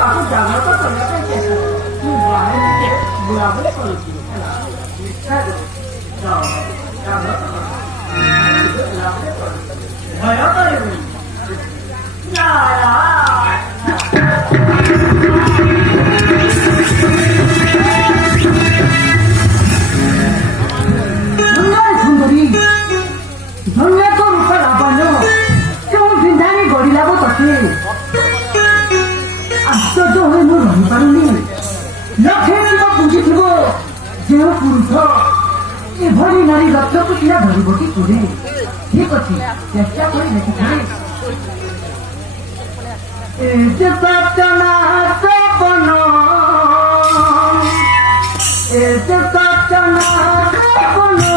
aku জাগ্রত করতে চেষ্টা তুই বাহিনীকে বুড়াবুড়ি করেছি জাগ্রত ভয় করে সুন্দরী ধন্যে তো রূপে লাভান্য কেমন চিন্তানি গড়িলাব তাকে আশ্চর্য হয়ে ମୁଁ ରହିପାରୁନି ଲକ୍ଷେ ଜୀବ ପୁଞ୍ଜିଥିବ ଯେଉଁ ପୁରୁଷ ଏଭଳି ନାରୀ ଲକ୍ଷ୍ୟକୁ ସିନା ଧରିବ କି କୁହେ ଠିକ ଅଛି ଚେଷ୍ଟା କରି ଦେଖିଥାଏ ଏ ଯେ ସପନ ସପନ ଏ ଯେ ସପନ ସପନ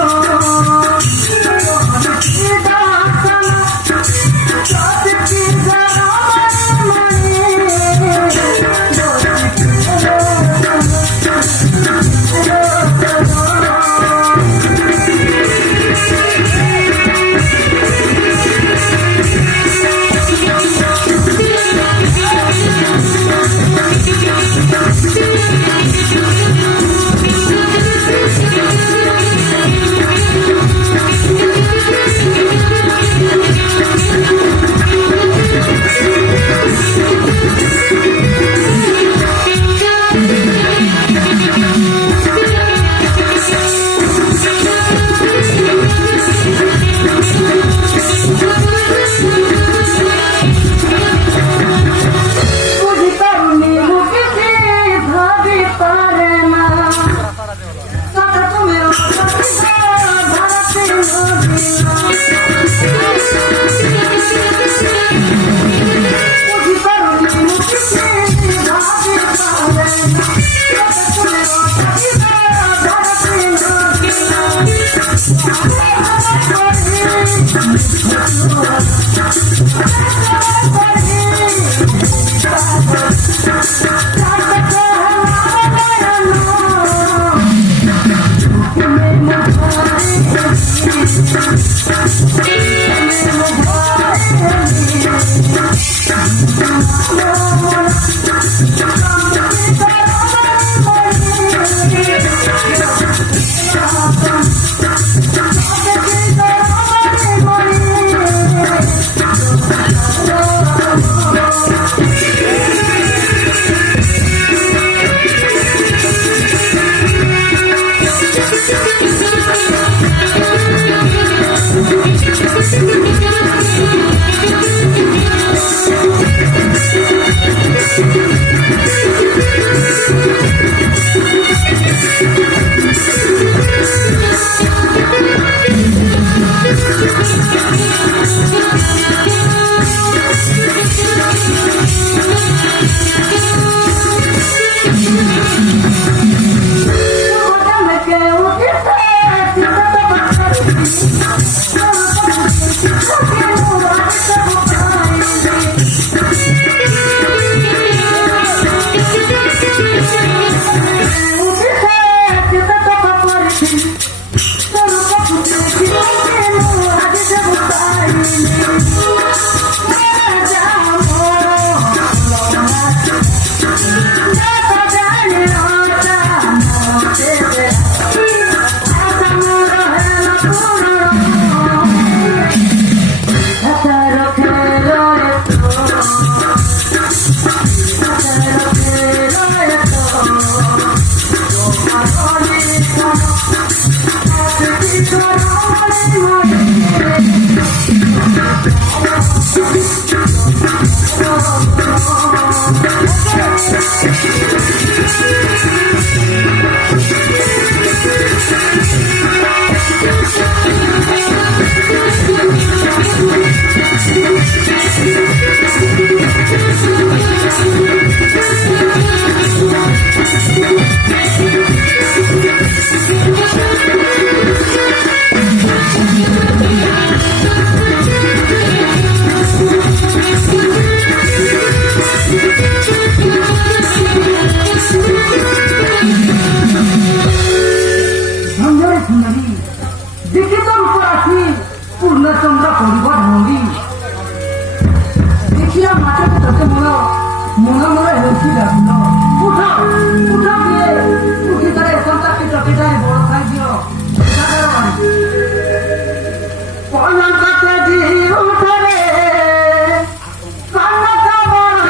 বেশি লাগলো উঠো উঠো গিয়ে উঠি করে সন্তানকে পিটারে বড় খাই দিও পলং কাটে দি উঠে রে কান্নাটা বড়